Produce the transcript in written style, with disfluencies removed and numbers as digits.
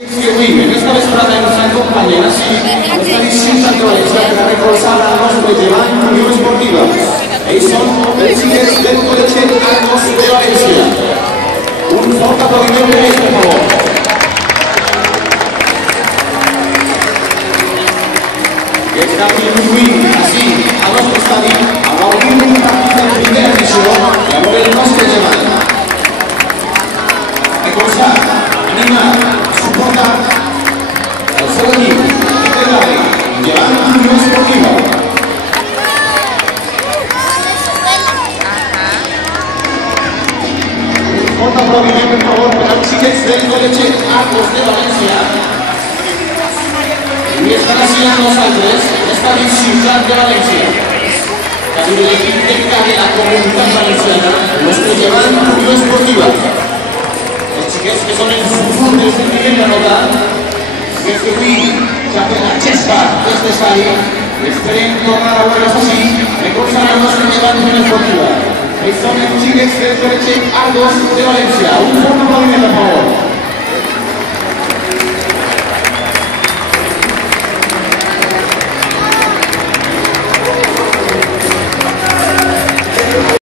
En esta vesprada ens acompanyen així els claríssims atletes que recolzaven la nostra llevant Unió Esportiva. Ells són els xiquets del Col·legi Arcos de València. Un fort aplaudiment per ells, per favor. I els canvis d'avui, així, al nostre estadi, a gaudir d'un partit de primera divisió i a veure el nostre llevant. Recolzar, animar, suportar el seu equip, integrant llevant Unió Esportiva. Un fort aplaudiment, per favor, per als xiquets del Col·legi Arcos de València. I estan així amb nosaltres, esta ciutat de València. També l'equip de la comunitat valenciana, el nostre llevant Unió Esportiva. Els xiquets que són els futurs del primer nota, que avui ja té la xespa d'aquest estadi, esperem tornar a veure'ls així, recolzant el nostre llevant Unió Esportiva. Ells són els xiquets del Col·legi Arcos de València. Un fort aplaudiment, per favor.